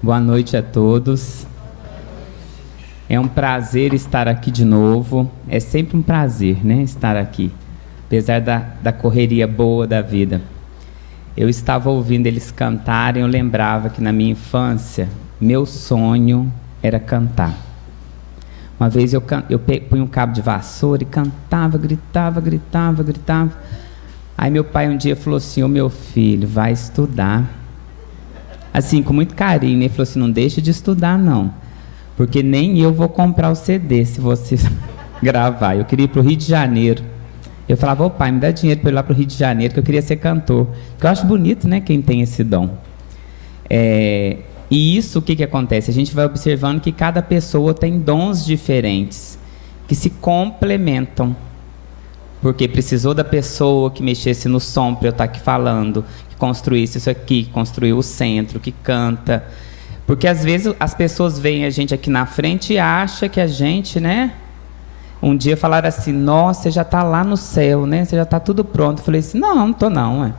Boa noite a todos. É um prazer estar aqui de novo. É sempre um prazer, né, estar aqui, apesar da correria boa da vida. Eu estava ouvindo eles cantarem, eu lembrava que na minha infância, meu sonho era cantar. Uma vez eu punha um cabo de vassoura e cantava, gritava. Aí meu pai um dia falou assim: ô meu filho, vai estudar. Assim, com muito carinho, ele falou assim: não deixa de estudar não, porque nem eu vou comprar o CD se você gravar. Eu queria ir para o Rio de Janeiro. Eu falava: ô pai, me dá dinheiro para ir lá para o Rio de Janeiro, que eu queria ser cantor. Porque eu acho bonito, né, quem tem esse dom. E isso, o que acontece? A gente vai observando que cada pessoa tem dons diferentes, que se complementam. Porque precisou da pessoa que mexesse no som para eu estar aqui falando, que construísse isso aqui, que construiu o centro, que canta. Porque às vezes as pessoas veem a gente aqui na frente e acham que a gente, né? Um dia falaram assim: nossa, você já está lá no céu, né? Você já está tudo pronto. Eu falei assim: não estou não, é.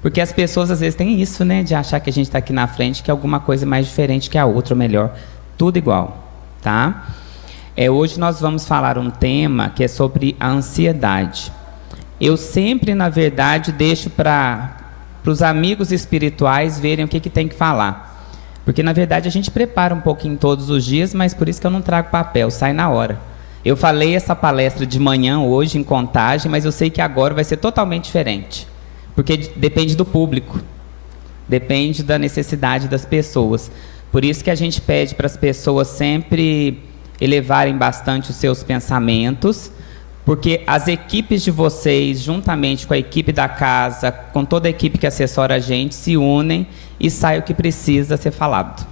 Porque as pessoas às vezes têm isso, né? De achar que a gente está aqui na frente, que é alguma coisa mais diferente que a outra, ou melhor, tudo igual, tá? Hoje nós vamos falar um tema que é sobre a ansiedade. Eu sempre, na verdade, deixo para os amigos espirituais verem o que tem que falar. Porque, na verdade, a gente prepara um pouquinho todos os dias, mas por isso que eu não trago papel, sai na hora. Eu falei essa palestra de manhã hoje, em Contagem, mas eu sei que agora vai ser totalmente diferente. Porque depende do público, depende da necessidade das pessoas. Por isso que a gente pede para as pessoas sempre elevarem bastante os seus pensamentos, porque as equipes de vocês, juntamente com a equipe da casa, com toda a equipe que assessora a gente, se unem e sai o que precisa ser falado,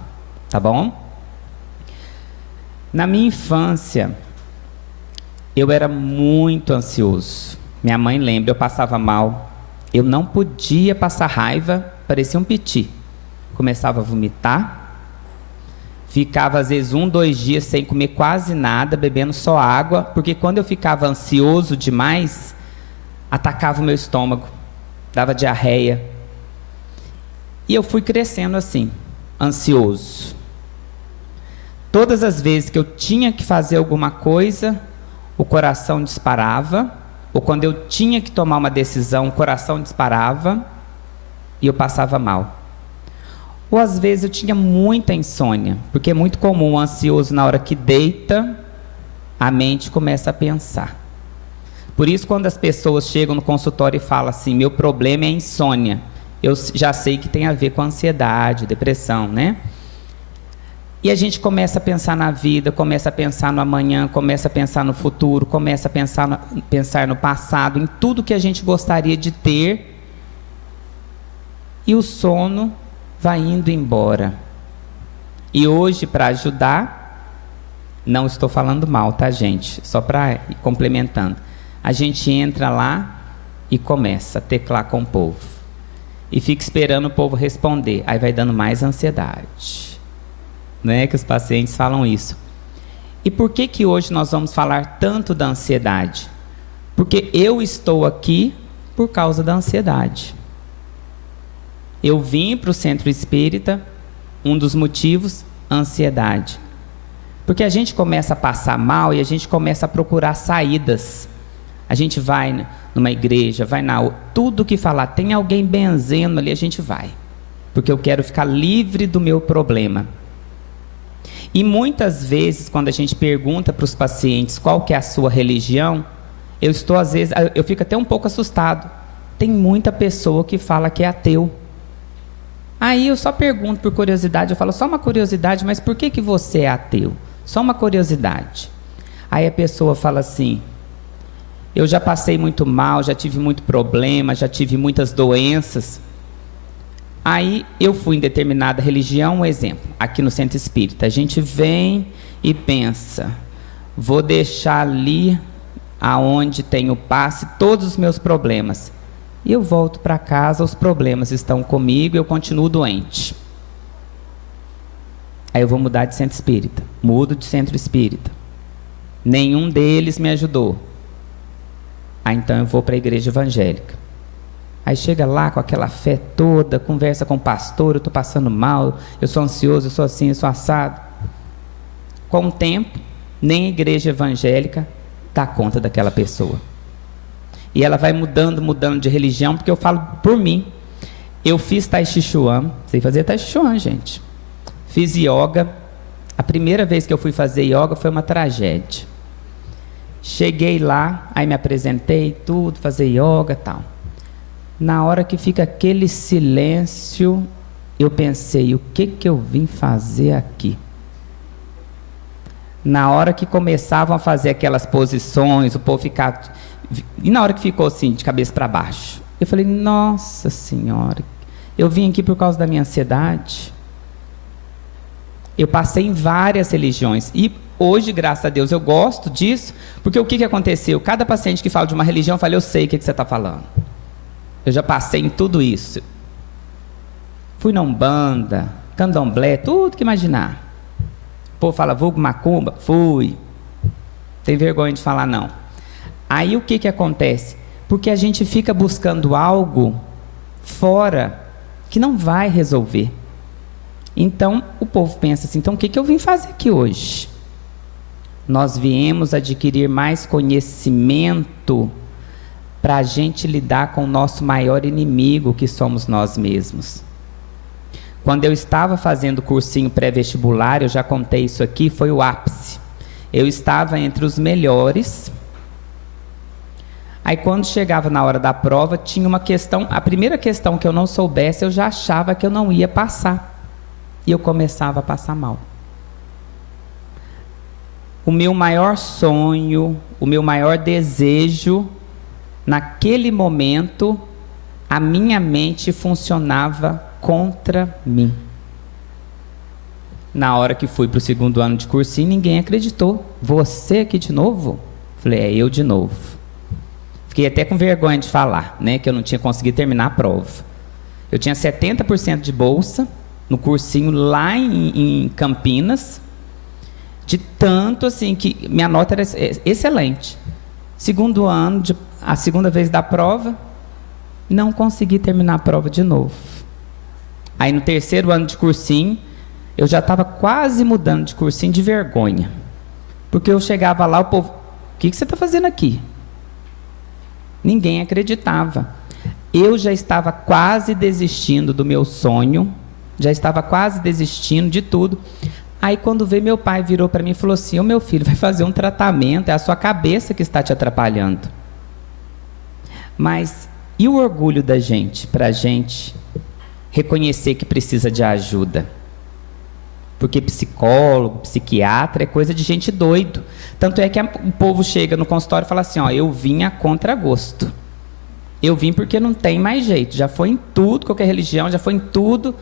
tá bom? Na minha infância, eu era muito ansioso. Minha mãe lembra, eu passava mal, eu não podia passar raiva, parecia um piti. Começava a vomitar, ficava às vezes 1, 2 dias sem comer quase nada, bebendo só água, porque quando eu ficava ansioso demais, atacava o meu estômago, dava diarreia. E eu fui crescendo assim, ansioso. Todas as vezes que eu tinha que fazer alguma coisa, o coração disparava, ou quando eu tinha que tomar uma decisão, o coração disparava e eu passava mal. Ou às vezes eu tinha muita insônia, porque é muito comum o ansioso, na hora que deita, a mente começa a pensar. Por isso, quando as pessoas chegam no consultório e falam assim: meu problema é insônia, eu já sei que tem a ver com ansiedade, depressão, né? E a gente começa a pensar na vida, começa a pensar no amanhã, começa a pensar no futuro, começa a pensar no passado, em tudo que a gente gostaria de ter, e o sono vai indo embora. E hoje, para ajudar, não estou falando mal, tá, gente? Só para ir complementando. A gente entra lá e começa a teclar com o povo. E fica esperando o povo responder. Aí vai dando mais ansiedade. Não é que os pacientes falam isso. E por que hoje nós vamos falar tanto da ansiedade? Porque eu estou aqui por causa da ansiedade. Eu vim para o centro espírita, um dos motivos, ansiedade. Porque a gente começa a passar mal e a gente começa a procurar saídas. A gente vai numa igreja, vai na outra, tudo que falar, tem alguém benzendo ali, a gente vai. Porque eu quero ficar livre do meu problema. E muitas vezes, quando a gente pergunta para os pacientes qual que é a sua religião, eu fico até um pouco assustado. Tem muita pessoa que fala que é ateu. Aí eu só pergunto por curiosidade, eu falo: só uma curiosidade, mas por que você é ateu? Só uma curiosidade. Aí a pessoa fala assim: eu já passei muito mal, já tive muito problema, já tive muitas doenças. Aí eu fui em determinada religião, um exemplo, aqui no centro espírita, a gente vem e pensa: vou deixar ali aonde tem o passe todos os meus problemas. E eu volto para casa, os problemas estão comigo e eu continuo doente. Aí eu vou mudar de centro espírita. Mudo de centro espírita. Nenhum deles me ajudou. Então eu vou para a igreja evangélica. Aí chega lá com aquela fé toda, conversa com o pastor, eu estou passando mal, eu sou ansioso, eu sou assim, eu sou assado. Com o tempo, nem a igreja evangélica dá conta daquela pessoa. E ela vai mudando de religião, porque eu falo por mim. Eu fiz Tai Chi Chuan, sei fazer Tai Chi Chuan, gente. Fiz yoga. A primeira vez que eu fui fazer yoga foi uma tragédia. Cheguei lá, aí me apresentei, tudo, fazer yoga e tal. Na hora que fica aquele silêncio, eu pensei, o que eu vim fazer aqui? Na hora que começavam a fazer aquelas posições, o povo ficava... E na hora que ficou assim, de cabeça para baixo, eu falei, nossa senhora, eu vim aqui por causa da minha ansiedade. Eu passei em várias religiões e hoje, graças a Deus, eu gosto disso, porque o que aconteceu? Cada paciente que fala de uma religião, eu falo, eu sei o que você está falando. Eu já passei em tudo isso. Fui na Umbanda, Candomblé, tudo que imaginar. O povo fala, vulgo macumba? Fui. Tem vergonha de falar não. Aí o que acontece? Porque a gente fica buscando algo fora que não vai resolver. Então o povo pensa assim, então o que eu vim fazer aqui hoje? Nós viemos adquirir mais conhecimento para a gente lidar com o nosso maior inimigo, que somos nós mesmos. Quando eu estava fazendo o cursinho pré-vestibular, eu já contei isso aqui, foi o ápice. Eu estava entre os melhores. Aí quando chegava na hora da prova, tinha uma questão, a primeira questão que eu não soubesse, eu já achava que eu não ia passar. E eu começava a passar mal. O meu maior sonho, o meu maior desejo, naquele momento, a minha mente funcionava contra mim. Na hora que fui para o segundo ano de cursinho, ninguém acreditou. Você aqui de novo? Falei, é eu de novo. Fiquei até com vergonha de falar, né, que eu não tinha conseguido terminar a prova. Eu tinha 70% de bolsa no cursinho lá em Campinas, de tanto assim que minha nota era excelente. Segundo ano, a segunda vez da prova, não consegui terminar a prova de novo. Aí no terceiro ano de cursinho, eu já estava quase mudando de cursinho de vergonha. Porque eu chegava lá, o povo, o que você está fazendo aqui? Ninguém acreditava. Eu já estava quase desistindo do meu sonho, já estava quase desistindo de tudo. Aí quando veio meu pai, virou para mim e falou assim, ô meu filho, vai fazer um tratamento, é a sua cabeça que está te atrapalhando. Mas e o orgulho da gente, para a gente reconhecer que precisa de ajuda? Porque psicólogo, psiquiatra é coisa de gente doido. Tanto é que o povo chega no consultório e fala assim, ó, eu vim a contragosto. Eu vim porque não tem mais jeito, já foi em tudo, qualquer religião, já foi em tudo,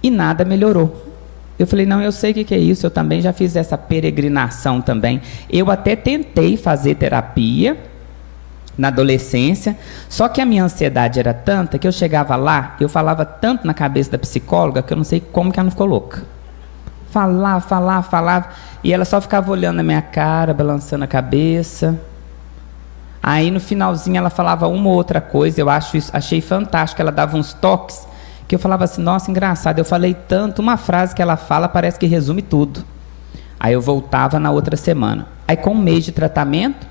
e nada melhorou. Eu falei, não, eu sei o que é isso, eu também já fiz essa peregrinação também. Eu até tentei fazer terapia na adolescência, só que a minha ansiedade era tanta que eu chegava lá, eu falava tanto na cabeça da psicóloga que eu não sei como que ela não ficou louca. Falava, e ela só ficava olhando na minha cara, balançando a cabeça. Aí no finalzinho ela falava uma ou outra coisa, achei fantástico, ela dava uns toques, que eu falava assim, nossa, engraçado, eu falei tanto, uma frase que ela fala parece que resume tudo. Aí eu voltava na outra semana. Aí com um mês de tratamento,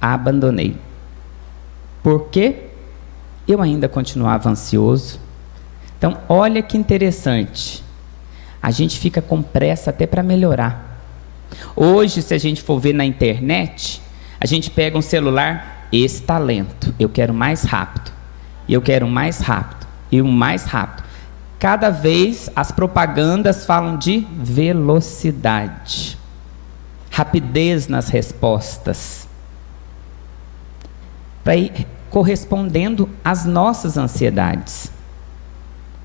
abandonei. Por quê? Eu ainda continuava ansioso. Então, olha que interessante. A gente fica com pressa até para melhorar. Hoje, se a gente for ver na internet, a gente pega um celular, esse talento, eu quero mais rápido, eu quero mais rápido, e o mais rápido. Cada vez as propagandas falam de velocidade, rapidez nas respostas, para ir correspondendo às nossas ansiedades.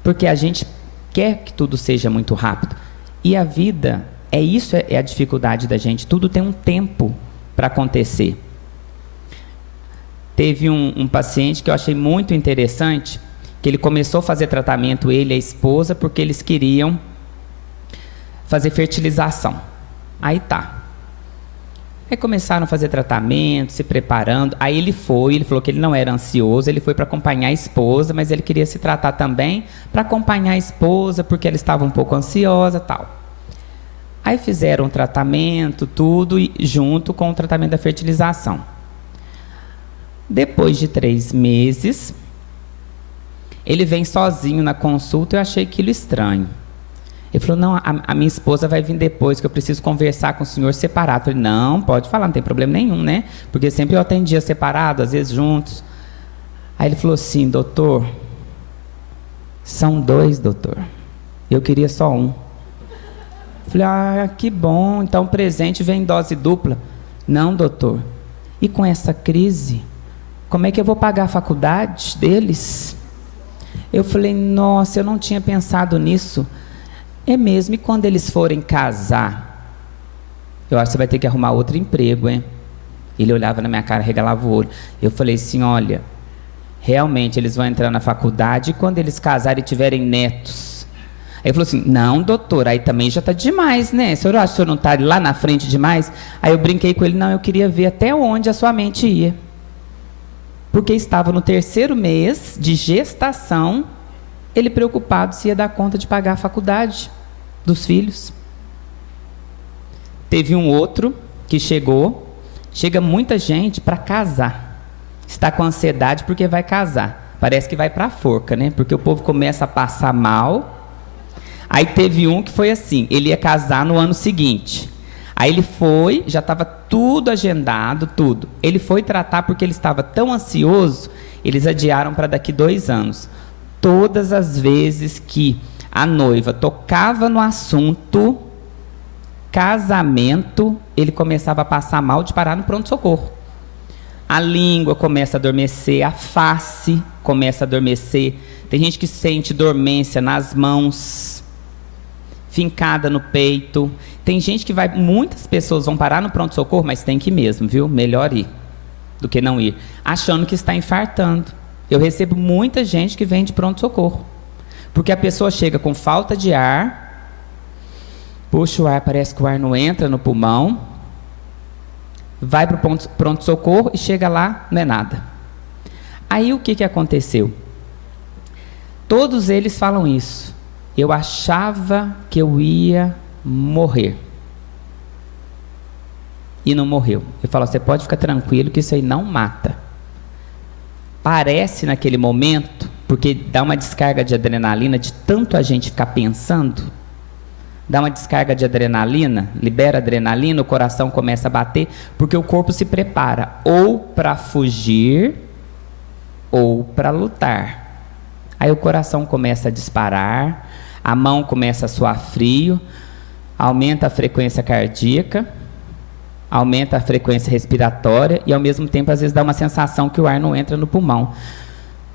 Porque a gente quer que tudo seja muito rápido. E a vida, isso é a dificuldade da gente, tudo tem um tempo para acontecer. Teve um paciente que eu achei muito interessante, que ele começou a fazer tratamento, ele e a esposa, porque eles queriam fazer fertilização. Aí tá. Aí começaram a fazer tratamento, se preparando. Aí ele falou que ele não era ansioso, ele foi para acompanhar a esposa, mas ele queria se tratar também para acompanhar a esposa, porque ela estava um pouco ansiosa e tal. Aí fizeram o tratamento, tudo, junto com o tratamento da fertilização. Depois de 3 meses, ele vem sozinho na consulta, eu achei aquilo estranho. Ele falou, não, a minha esposa vai vir depois, que eu preciso conversar com o senhor separado. Eu falei, não, pode falar, não tem problema nenhum, né? Porque sempre eu atendia separado, às vezes juntos. Aí ele falou assim, doutor, são 2, doutor. Eu queria só um. Eu falei, que bom, então o presente vem em dose dupla. Não, doutor, e com essa crise, como é que eu vou pagar a faculdade deles? Eu falei, nossa, eu não tinha pensado nisso. É mesmo, e quando eles forem casar? Eu acho que você vai ter que arrumar outro emprego, hein? Ele olhava na minha cara, regalava o olho. Eu falei assim, olha, realmente eles vão entrar na faculdade e quando eles casarem e tiverem netos? Aí ele falou assim, não, doutor, aí também já está demais, né? O senhor acha que o senhor não está lá na frente demais? Aí eu brinquei com ele, não, eu queria ver até onde a sua mente ia. Porque estava no 3º mês de gestação, ele preocupado se ia dar conta de pagar a faculdade dos filhos. Teve um outro que chega muita gente para casar. Está com ansiedade porque vai casar. Parece que vai para a forca, né? Porque o povo começa a passar mal. Aí teve um que foi assim, ele ia casar no ano seguinte. Aí ele foi, já estava tudo agendado, tudo. Ele foi tratar porque ele estava tão ansioso, eles adiaram para daqui 2 anos. Todas as vezes que a noiva tocava no assunto casamento, ele começava a passar mal de parar no pronto-socorro. A língua começa a adormecer, a face começa a adormecer. Tem gente que sente dormência nas mãos, fincada no peito. Tem gente que muitas pessoas vão parar no pronto-socorro, mas tem que ir mesmo, viu? Melhor ir do que não ir, achando que está infartando. Eu recebo muita gente que vem de pronto-socorro, porque a pessoa chega com falta de ar, puxa o ar, parece que o ar não entra no pulmão, vai para o pronto-socorro e chega lá, não é nada. Aí o que aconteceu? Todos eles falam isso. Eu achava que eu ia morrer. E não morreu. Eu falo, você pode ficar tranquilo que isso aí não mata. Parece naquele momento, porque dá uma descarga de adrenalina, de tanto a gente ficar pensando, dá uma descarga de adrenalina, libera adrenalina, o coração começa a bater, porque o corpo se prepara ou para fugir ou para lutar. Aí o coração começa a disparar, a mão começa a suar frio, aumenta a frequência cardíaca, aumenta a frequência respiratória e ao mesmo tempo às vezes dá uma sensação que o ar não entra no pulmão.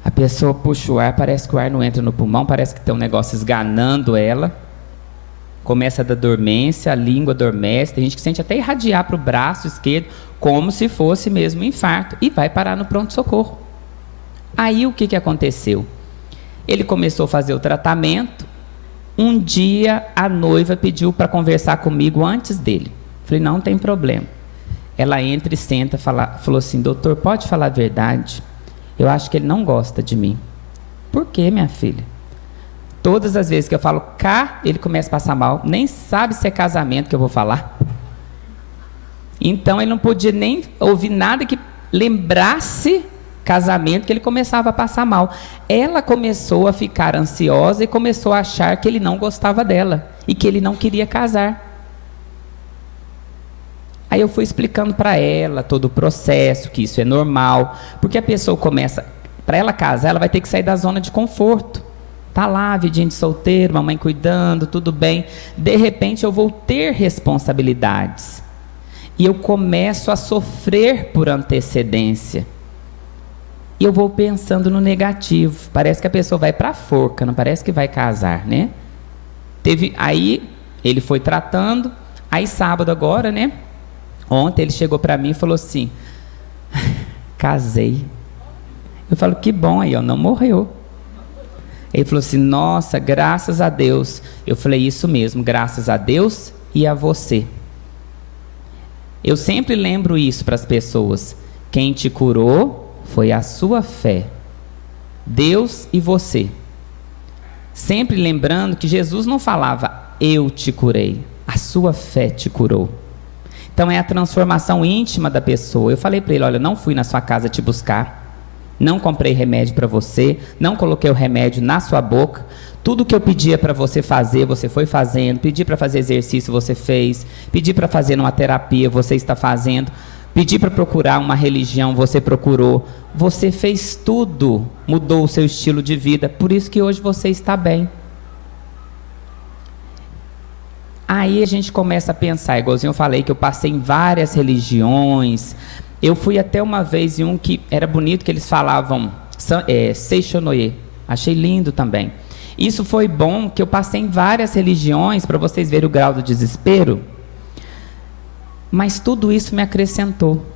A pessoa puxa o ar, parece que o ar não entra no pulmão, parece que tem um negócio esganando ela, começa a dar dormência, a língua adormece, tem gente que sente até irradiar para o braço esquerdo, como se fosse mesmo um infarto, e vai parar no pronto-socorro. Aí o que aconteceu? Ele começou a fazer o tratamento. Um dia a noiva pediu para conversar comigo antes dele. Falei, não tem problema. Ela entra e senta, falou assim, doutor, pode falar a verdade? Eu acho que ele não gosta de mim. Por quê, minha filha? Todas as vezes que eu falo cá, ele começa a passar mal, nem sabe se é casamento que eu vou falar. Então ele não podia nem ouvir nada que lembrasse casamento, que ele começava a passar mal. Ela começou a ficar ansiosa e começou a achar que ele não gostava dela e que ele não queria casar. Aí eu fui explicando para ela todo o processo, que isso é normal, porque a pessoa começa, para ela casar, ela vai ter que sair da zona de conforto. Tá lá, vidinha de solteiro, mamãe cuidando, tudo bem. De repente eu vou ter responsabilidades. E eu começo a sofrer por antecedência. E eu vou pensando no negativo. Parece que a pessoa vai para a forca, não parece que vai casar, né? Aí ele foi tratando, aí sábado agora, né? Ontem ele chegou para mim e falou assim, casei. Eu falo, que bom, aí, ó, não morreu. Ele falou assim, nossa, graças a Deus. Eu falei, isso mesmo, graças a Deus e a você. Eu sempre lembro isso para as pessoas. Quem te curou foi a sua fé. Deus e você. Sempre lembrando que Jesus não falava, eu te curei. A sua fé te curou. Então é a transformação íntima da pessoa. Eu falei para ele, olha, não fui na sua casa te buscar, não comprei remédio para você, não coloquei o remédio na sua boca. Tudo que eu pedia para você fazer, você foi fazendo. Pedi para fazer exercício, você fez. Pedi para fazer uma terapia, você está fazendo. Pedi para procurar uma religião, você procurou. Você fez tudo, mudou o seu estilo de vida. Por isso que hoje você está bem. Aí a gente começa a pensar, igualzinho eu falei, que eu passei em várias religiões. Eu fui até uma vez em um que era bonito, que eles falavam Seixonoye. Achei lindo também. Isso foi bom, que eu passei em várias religiões, para vocês verem o grau do desespero. Mas tudo isso me acrescentou.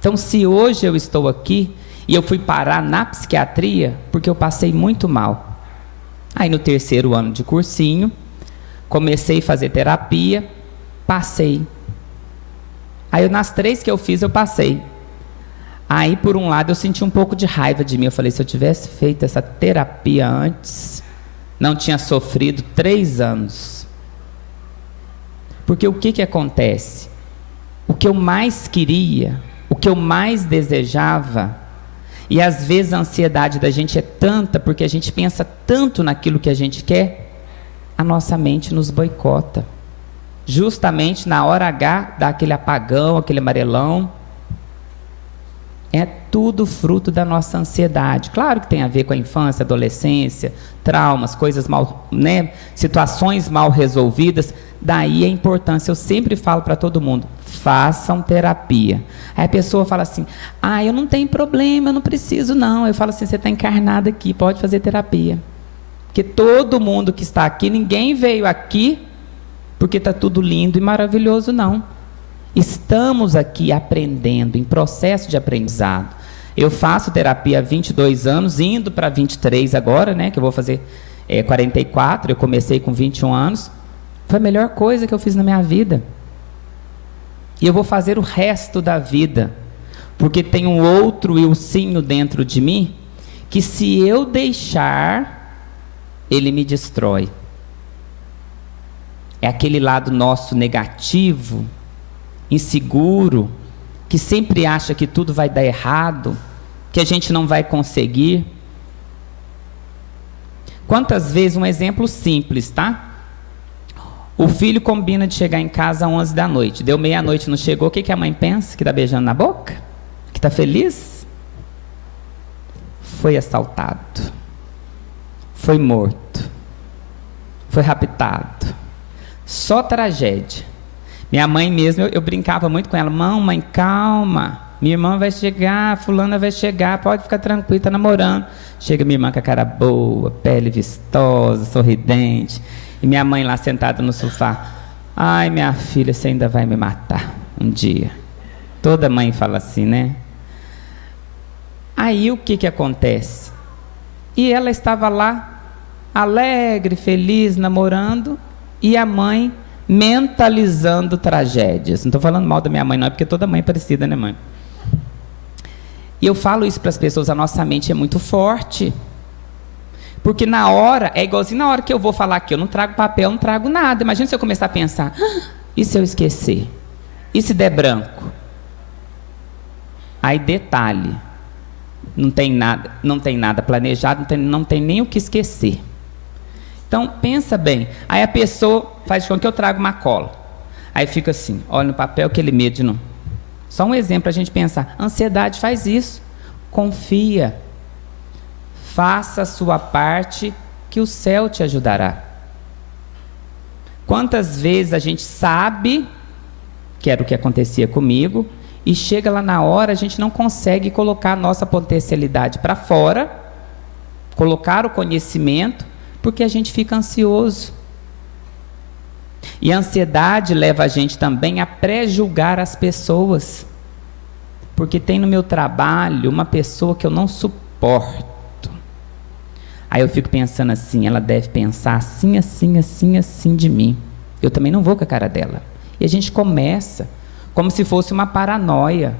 Então, se hoje eu estou aqui, e eu fui parar na psiquiatria, porque eu passei muito mal. Aí no 3º ano de cursinho, comecei a fazer terapia, passei. Aí nas 3 que eu fiz, eu passei. Aí, por um lado, eu senti um pouco de raiva de mim. Eu falei, se eu tivesse feito essa terapia antes, não tinha sofrido 3 anos. Porque o que acontece? O que eu mais queria, o que eu mais desejava, e às vezes a ansiedade da gente é tanta, porque a gente pensa tanto naquilo que a gente quer, a nossa mente nos boicota. Justamente na hora H, dá aquele apagão, aquele amarelão. É tudo fruto da nossa ansiedade. Claro que tem a ver com a infância, adolescência, traumas, coisas mal, né, situações mal resolvidas. Daí a importância, eu sempre falo para todo mundo, façam terapia. Aí a pessoa fala assim, eu não tenho problema, eu não preciso não. Eu falo assim, você está encarnado aqui, pode fazer terapia. Porque todo mundo que está aqui, ninguém veio aqui porque está tudo lindo e maravilhoso, não. Estamos aqui aprendendo, em processo de aprendizado. Eu faço terapia há 22 anos, indo para 23 agora, né, que eu vou fazer 44, eu comecei com 21 anos. Foi a melhor coisa que eu fiz na minha vida. E eu vou fazer o resto da vida, porque tem um outro Ilcinho dentro de mim, que se eu deixar, ele me destrói. É aquele lado nosso negativo, inseguro, que sempre acha que tudo vai dar errado, que a gente não vai conseguir. Quantas vezes, um exemplo simples, tá? O filho combina de chegar em casa às 11 da noite, deu meia-noite, não chegou, o que a mãe pensa? Que está beijando na boca? Que está feliz? Foi assaltado, foi morto, foi raptado, só tragédia. Minha mãe mesmo, eu brincava muito com ela, mãe, calma, minha irmã vai chegar, fulana vai chegar, pode ficar tranquila, está namorando. Chega minha irmã com a cara boa, pele vistosa, sorridente, e minha mãe lá sentada no sofá, ai minha filha, você ainda vai me matar um dia. Toda mãe fala assim, né? Aí o que acontece? E ela estava lá, alegre, feliz, namorando, e a mãe mentalizando tragédias. Não estou falando mal da minha mãe não, é porque toda mãe é parecida, né, mãe? E eu falo isso para as pessoas, a nossa mente é muito forte. Porque na hora, é igualzinho na hora que eu vou falar aqui, eu não trago papel, não trago nada. Imagina se eu começar a pensar, e se eu esquecer? E se der branco? Aí detalhe, não tem nada planejado, não tem nem o que esquecer. Então, pensa bem. Aí a pessoa faz de conta que eu trago uma cola. Aí fica assim, olha no papel, aquele medo de não. Só um exemplo para a gente pensar. Ansiedade faz isso. Confia. Faça a sua parte, que o céu te ajudará. Quantas vezes a gente sabe, que era o que acontecia comigo, e chega lá na hora, a gente não consegue colocar a nossa potencialidade para fora, colocar o conhecimento, porque a gente fica ansioso. E a ansiedade leva a gente também a pré-julgar as pessoas. Porque tem no meu trabalho uma pessoa que eu não suporto. Aí eu fico pensando assim, ela deve pensar assim, assim, assim, assim de mim. Eu também não vou com a cara dela. E a gente começa como se fosse uma paranoia,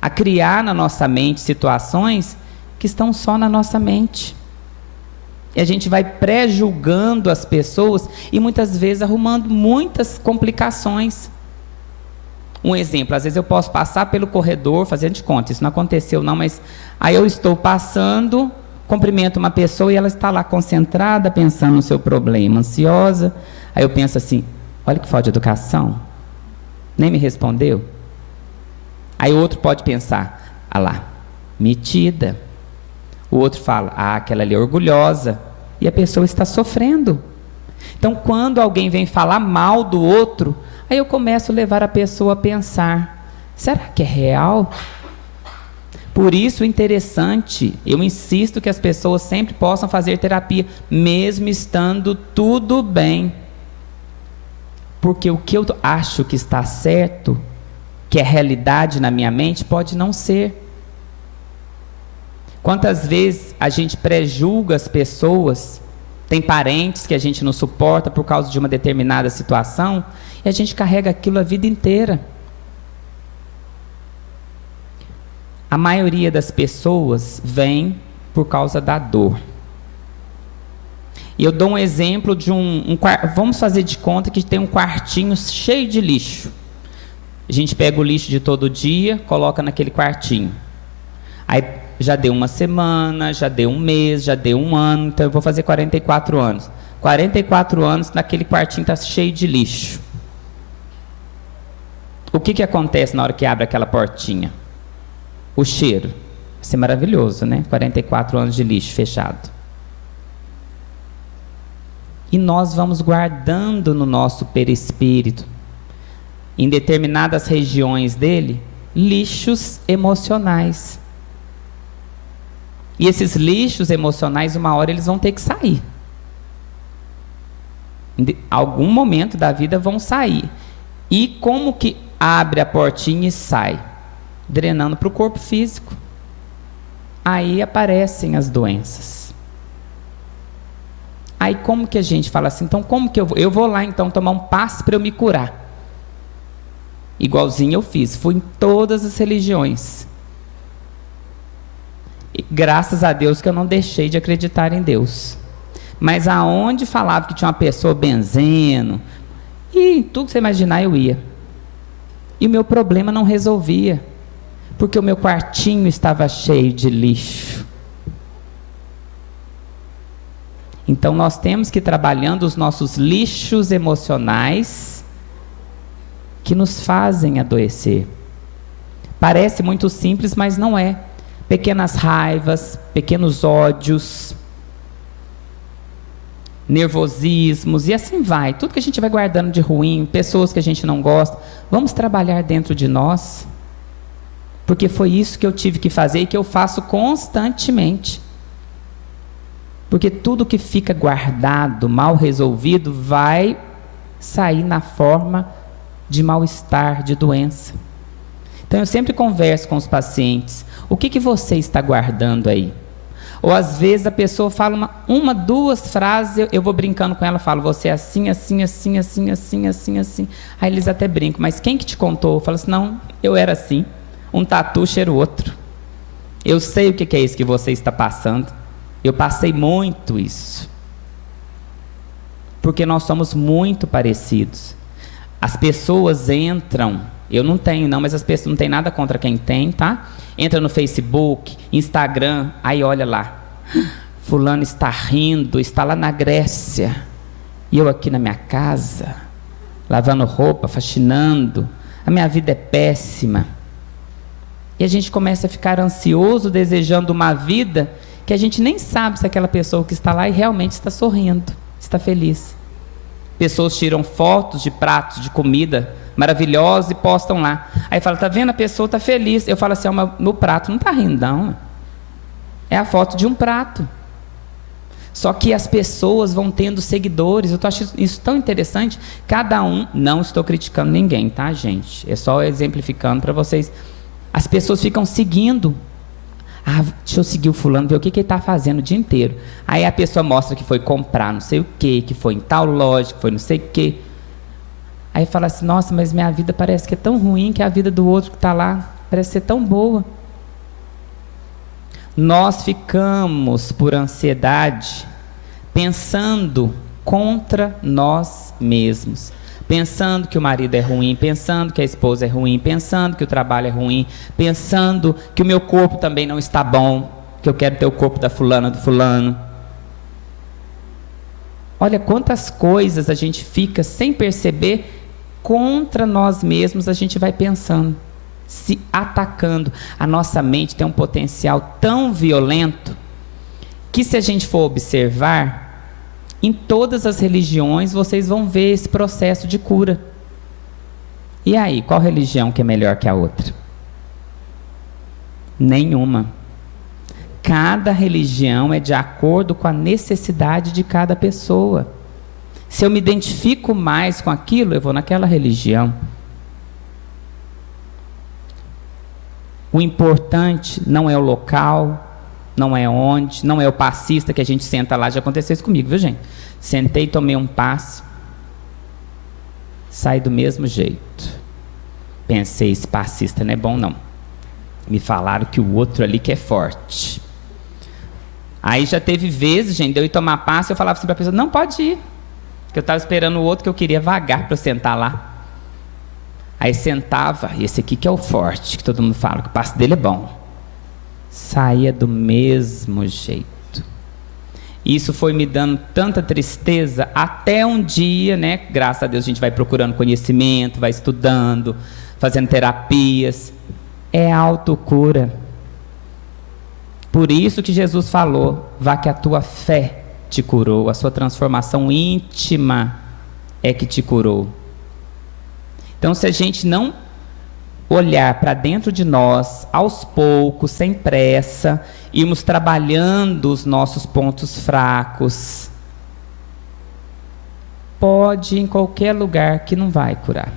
a criar na nossa mente situações que estão só na nossa mente. E a gente vai pré-julgando as pessoas e muitas vezes arrumando muitas complicações. Um exemplo, às vezes eu posso passar pelo corredor, fazendo de conta, isso não aconteceu não, mas aí eu estou passando, cumprimento uma pessoa e ela está lá concentrada, pensando no seu problema, ansiosa. Aí eu penso assim, olha que falta de educação, nem me respondeu. Aí o outro pode pensar, ah lá, metida. O outro fala, ah, aquela ali é orgulhosa. E a pessoa está sofrendo. Então, quando alguém vem falar mal do outro, aí eu começo a levar a pessoa a pensar, será que é real? Por isso, interessante, eu insisto que as pessoas sempre possam fazer terapia, mesmo estando tudo bem. Porque o que eu acho que está certo, que é realidade na minha mente, pode não ser. Quantas vezes a gente pré-julga as pessoas, tem parentes que a gente não suporta por causa de uma determinada situação, e a gente carrega aquilo a vida inteira. A maioria das pessoas vem por causa da dor. E eu dou um exemplo de vamos fazer de conta que tem um quartinho cheio de lixo. A gente pega o lixo de todo dia, coloca naquele quartinho. Aí já deu uma semana, já deu um mês, já deu um ano, então eu vou fazer 44 anos. 44 anos, naquele quartinho está cheio de lixo. O que acontece na hora que abre aquela portinha? O cheiro. Vai ser maravilhoso, né? 44 anos de lixo fechado. E nós vamos guardando no nosso perispírito, em determinadas regiões dele, lixos emocionais. E esses lixos emocionais, uma hora eles vão ter que sair. Em algum momento da vida vão sair. E como que abre a portinha e sai? Drenando para o corpo físico. Aí aparecem as doenças. Aí como que a gente fala assim, então como que eu vou lá então tomar um passe para eu me curar? Igualzinho eu fiz, fui em todas as religiões. E graças a Deus que eu não deixei de acreditar em Deus. Mas aonde falava que tinha uma pessoa benzendo, e tudo que você imaginar eu ia. E o meu problema não resolvia, porque o meu quartinho estava cheio de lixo. Então nós temos que ir trabalhando os nossos lixos emocionais que nos fazem adoecer. Parece muito simples, mas não é. Pequenas raivas, pequenos ódios, nervosismos, e assim vai. Tudo que a gente vai guardando de ruim, pessoas que a gente não gosta, vamos trabalhar dentro de nós, porque foi isso que eu tive que fazer e que eu faço constantemente. Porque tudo que fica guardado, mal resolvido, vai sair na forma de mal-estar, de doença. Então eu sempre converso com os pacientes, o que você está guardando aí? Ou às vezes a pessoa fala duas frases, eu vou brincando com ela, falo, você é assim, assim, assim, assim, assim, assim, assim. Aí eles até brincam, mas quem que te contou? Eu falo assim, não, eu era assim, um tatu cheira o outro. Eu sei o que é isso que você está passando. Eu passei muito isso. Porque nós somos muito parecidos. As pessoas entram, eu não tenho não, mas as pessoas não tem nada contra quem tem, tá? Entra no Facebook, Instagram, aí olha lá, fulano está rindo, está lá na Grécia, e eu aqui na minha casa, lavando roupa, faxinando, a minha vida é péssima. E a gente começa a ficar ansioso, desejando uma vida que a gente nem sabe se aquela pessoa que está lá e realmente está sorrindo, está feliz. Pessoas tiram fotos de pratos de comida maravilhosos e postam lá. Aí fala, tá vendo? A pessoa está feliz. Eu falo assim, meu prato não está rindo, não. É a foto de um prato. Só que as pessoas vão tendo seguidores. Eu estou achando isso tão interessante. Cada um, não estou criticando ninguém, tá, gente? É só exemplificando para vocês. As pessoas ficam seguindo. Ah, deixa eu seguir o fulano, ver o que ele está fazendo o dia inteiro. Aí a pessoa mostra que foi comprar não sei o que foi em tal loja, que foi não sei o quê. Aí fala assim, nossa, mas minha vida parece que é tão ruim que a vida do outro que está lá parece ser tão boa. Nós ficamos por ansiedade pensando contra nós mesmos. Pensando que o marido é ruim, pensando que a esposa é ruim, pensando que o trabalho é ruim, pensando que o meu corpo também não está bom, que eu quero ter o corpo da fulana, do fulano. Olha quantas coisas a gente fica sem perceber, contra nós mesmos a gente vai pensando, se atacando. A nossa mente tem um potencial tão violento, que se a gente for observar, em todas as religiões vocês vão ver esse processo de cura. E aí, qual religião que é melhor que a outra? Nenhuma. Cada religião é de acordo com a necessidade de cada pessoa. Se eu me identifico mais com aquilo, eu vou naquela religião. O importante não é o local, não é onde, não é o passista que a gente senta lá. Já aconteceu isso comigo, viu, gente? Sentei, tomei um passe, sai do mesmo jeito. Pensei, esse passista não é bom não. Me falaram que o outro ali que é forte. Aí já teve vezes, gente, de eu ir tomar passe, eu falava assim para a pessoa, não, pode ir. Que eu estava esperando o outro que eu queria vagar para eu sentar lá. Aí sentava, e esse aqui que é o forte, que todo mundo fala, que o passe dele é bom. Saía do mesmo jeito. Isso foi me dando tanta tristeza, até um dia, né, graças a Deus a gente vai procurando conhecimento, vai estudando, fazendo terapias. É autocura. Por isso que Jesus falou, vá que a tua fé te curou, a sua transformação íntima é que te curou. Então, se a gente não olhar para dentro de nós, aos poucos, sem pressa, irmos trabalhando os nossos pontos fracos, pode ir em qualquer lugar que não vai curar.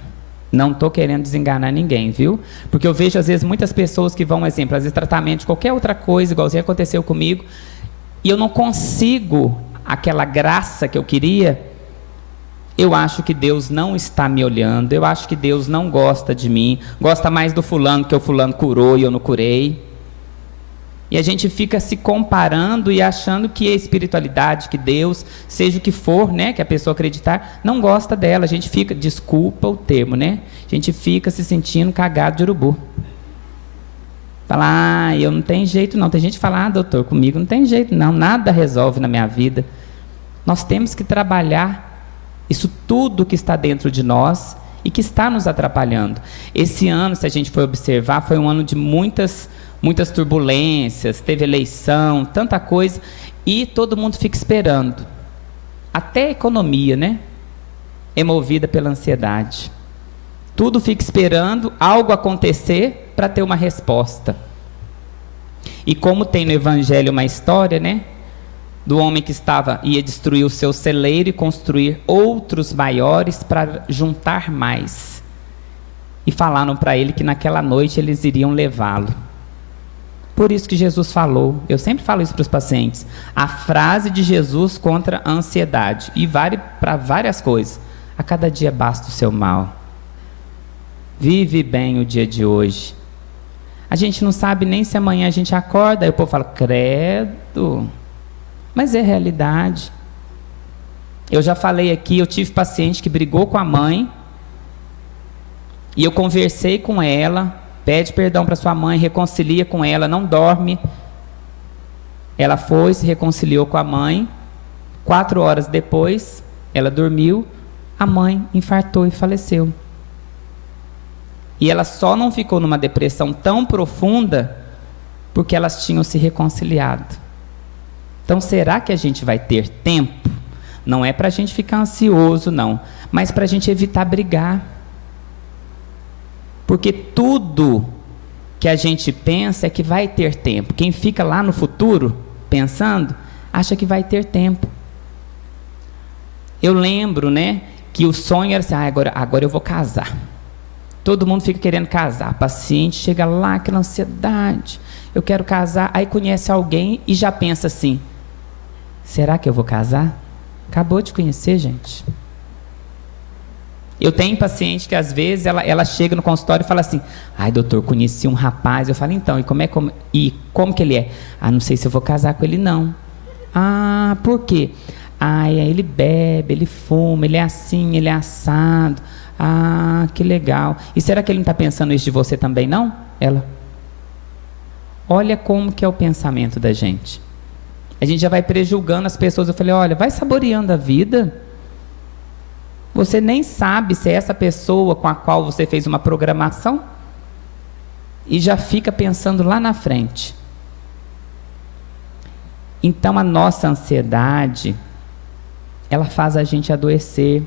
Não estou querendo desenganar ninguém, viu? Porque eu vejo, às vezes, muitas pessoas que vão, exemplo, às vezes tratamento de qualquer outra coisa, igualzinho aconteceu comigo, e eu não consigo aquela graça que eu queria. Eu acho que Deus não está me olhando, eu acho que Deus não gosta de mim, gosta mais do fulano que o fulano curou e eu não curei. E a gente fica se comparando e achando que a espiritualidade, que Deus, seja o que for, né, que a pessoa acreditar, não gosta dela. A gente fica, desculpa o termo, né? A gente fica se sentindo cagado de urubu. Fala, eu não tenho jeito não. Tem gente que fala, doutor, comigo não tem jeito não, nada resolve na minha vida. Nós temos que trabalhar isso tudo que está dentro de nós e que está nos atrapalhando. Esse ano, se a gente for observar, foi um ano de muitas turbulências, teve eleição, tanta coisa, e todo mundo fica esperando. Até a economia, né? É movida pela ansiedade. Tudo fica esperando algo acontecer para ter uma resposta. E como tem no Evangelho uma história, né? Do homem que ia destruir o seu celeiro e construir outros maiores para juntar mais. E falaram para ele que naquela noite eles iriam levá-lo. Por isso que Jesus falou, eu sempre falo isso para os pacientes, a frase de Jesus contra a ansiedade, e vale para várias coisas. A cada dia basta o seu mal. Vive bem o dia de hoje. A gente não sabe nem se amanhã a gente acorda, aí o povo fala, credo. Mas é realidade. Eu já falei aqui, eu tive paciente que brigou com a mãe, e eu conversei com ela, pede perdão para sua mãe, reconcilia com ela, não dorme. Ela foi, se reconciliou com a mãe, 4 horas depois, ela dormiu, a mãe infartou e faleceu. E ela só não ficou numa depressão tão profunda, porque elas tinham se reconciliado. Então, será que a gente vai ter tempo? Não é para a gente ficar ansioso, não, mas para a gente evitar brigar. Porque tudo que a gente pensa é que vai ter tempo. Quem fica lá no futuro, pensando, acha que vai ter tempo. Eu lembro, né, que o sonho era assim, agora eu vou casar. Todo mundo fica querendo casar. Paciente chega lá, aquela ansiedade. Eu quero casar. Aí conhece alguém e já pensa assim, será que eu vou casar? Acabou de conhecer, gente. Eu tenho paciente que às vezes ela chega no consultório e fala assim: ai doutor, conheci um rapaz. Eu falo: então, e como que ele é? Ah, não sei se eu vou casar com ele não. Ah, por quê? Ah, ele bebe, ele fuma, ele é assim, ele é assado. Ah, que legal. E será que ele não está pensando isso de você também não? Ela: olha como que é o pensamento da gente. A gente já vai prejulgando as pessoas. Eu falei: olha, vai saboreando a vida. Você nem sabe se é essa pessoa com a qual você fez uma programação e já fica pensando lá na frente. Então a nossa ansiedade, ela faz a gente adoecer,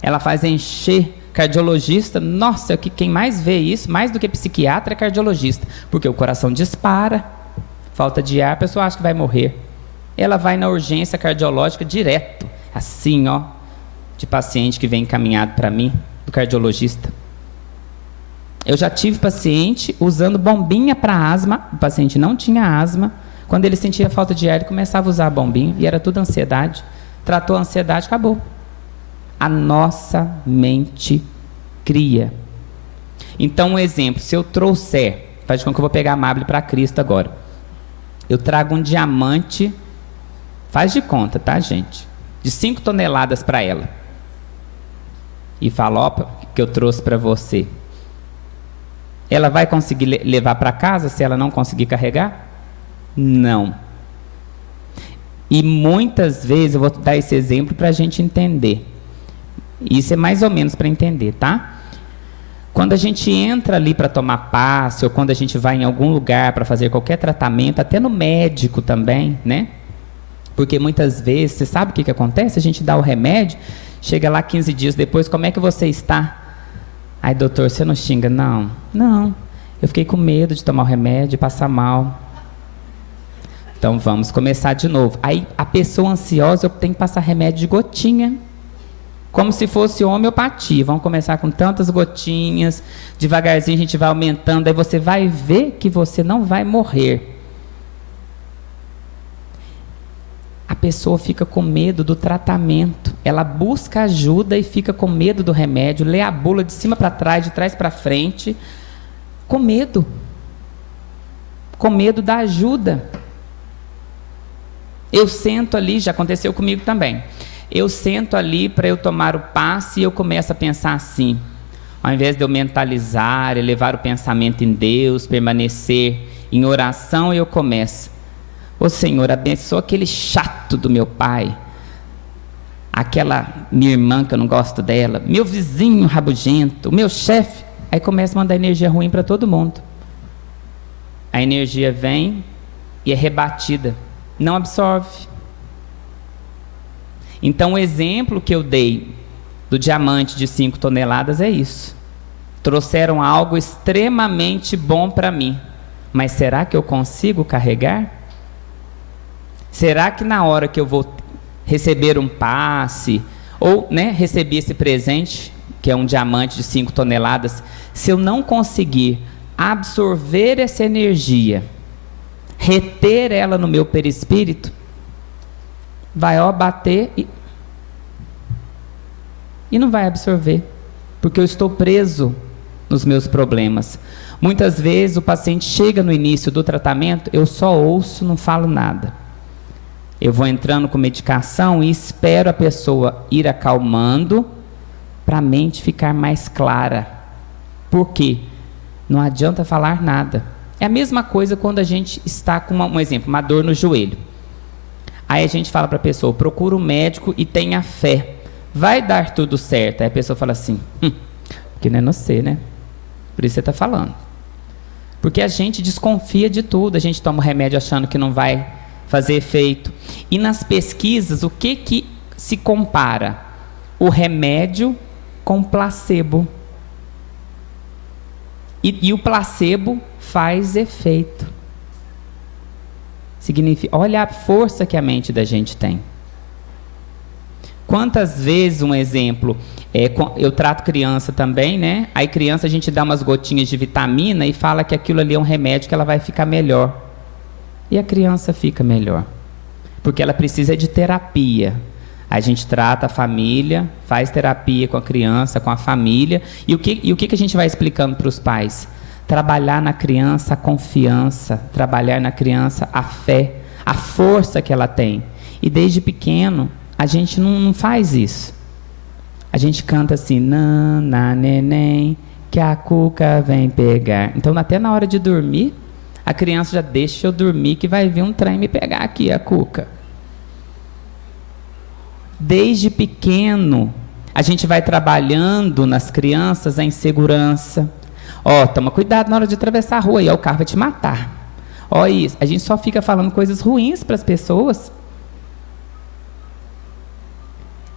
ela faz encher. Cardiologista, nossa, quem mais vê isso, mais do que psiquiatra, é cardiologista, porque o coração dispara, falta de ar, a pessoa acha que vai morrer. Ela vai na urgência cardiológica direto, assim, ó, de paciente que vem encaminhado para mim, do cardiologista. Eu já tive paciente usando bombinha para asma, o paciente não tinha asma, quando ele sentia falta de ar, ele começava a usar a bombinha, e era tudo ansiedade. Tratou a ansiedade, acabou. A nossa mente cria. Então, um exemplo, se eu trouxer, faz com que eu vou pegar a Mabel para Cristo agora. Eu trago um diamante, faz de conta, tá, gente? De 5 toneladas para ela. E falo: ó, que eu trouxe para você. Ela vai conseguir levar para casa se ela não conseguir carregar? Não. E muitas vezes, eu vou dar esse exemplo para a gente entender. Isso é mais ou menos para entender, tá? Quando a gente entra ali para tomar passe, ou quando a gente vai em algum lugar para fazer qualquer tratamento, até no médico também, né? Porque muitas vezes, você sabe o que acontece? A gente dá o remédio, chega lá 15 dias depois: como é que você está? Ai, doutor, você não xinga? Não, eu fiquei com medo de tomar o remédio e passar mal. Então vamos começar de novo. Aí a pessoa ansiosa, eu tenho que passar remédio de gotinha, como se fosse homeopatia. Vamos começar com tantas gotinhas, devagarzinho a gente vai aumentando, aí você vai ver que você não vai morrer. A pessoa fica com medo do tratamento, ela busca ajuda e fica com medo do remédio, lê a bula de cima para trás, de trás para frente, com medo da ajuda. Eu sento ali, já aconteceu comigo também, eu sento ali para eu tomar o passe e eu começo a pensar assim, ao invés de eu mentalizar, elevar o pensamento em Deus, permanecer em oração, eu começo: ô Senhor, abençoa aquele chato do meu pai, aquela minha irmã que eu não gosto dela, meu vizinho rabugento, meu chefe. Aí começa a mandar energia ruim para todo mundo. A energia vem e é rebatida, não absorve. Então o exemplo que eu dei do diamante de 5 toneladas é isso. Trouxeram algo extremamente bom para mim, mas será que eu consigo carregar? Será que na hora que eu vou receber um passe, ou receber esse presente, que é um diamante de 5 toneladas, se eu não conseguir absorver essa energia, reter ela no meu perispírito, vai bater e não vai absorver, porque eu estou preso nos meus problemas. Muitas vezes o paciente chega no início do tratamento, eu só ouço, não falo nada. Eu vou entrando com medicação e espero a pessoa ir acalmando para a mente ficar mais clara. Por quê? Não adianta falar nada. É a mesma coisa quando a gente está com um exemplo, uma dor no joelho. Aí a gente fala para a pessoa: procura um médico e tenha fé, vai dar tudo certo. Aí a pessoa fala assim: porque não é você, né? Por isso você está falando. Porque a gente desconfia de tudo, a gente toma o remédio achando que não vai fazer efeito. E nas pesquisas, o que se compara? O remédio com placebo. E o placebo faz efeito. Significa, olha a força que a mente da gente tem. Quantas vezes, um exemplo, eu trato criança também, né? Aí criança a gente dá umas gotinhas de vitamina e fala que aquilo ali é um remédio, que ela vai ficar melhor. E a criança fica melhor, porque ela precisa de terapia. A gente trata a família, faz terapia com a criança, com a família. E o que a gente vai explicando para os pais? Trabalhar na criança a confiança, trabalhar na criança a fé, a força que ela tem. E desde pequeno, a gente não faz isso. A gente canta assim, nana, neném, que a cuca vem pegar. Então, até na hora de dormir, a criança já deixa eu dormir que vai vir um trem me pegar aqui, a cuca. Desde pequeno, a gente vai trabalhando nas crianças a insegurança. Toma cuidado na hora de atravessar a rua, aí o carro vai te matar. Isso, a gente só fica falando coisas ruins para as pessoas.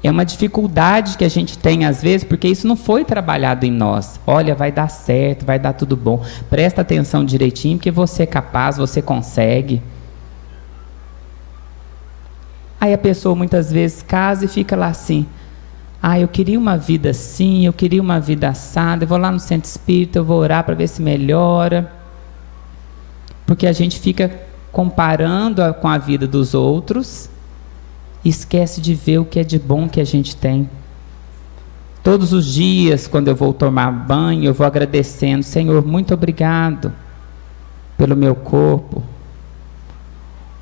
É uma dificuldade que a gente tem às vezes, porque isso não foi trabalhado em nós. Olha, vai dar certo, vai dar tudo bom. Presta atenção direitinho, porque você é capaz, você consegue. Aí a pessoa muitas vezes casa e fica lá assim, eu queria uma vida assim, eu queria uma vida assada, eu vou lá no centro espírita, eu vou orar para ver se melhora. Porque a gente fica comparando com a vida dos outros e esquece de ver o que é de bom que a gente tem. Todos os dias, quando eu vou tomar banho, eu vou agradecendo, Senhor, muito obrigado pelo meu corpo.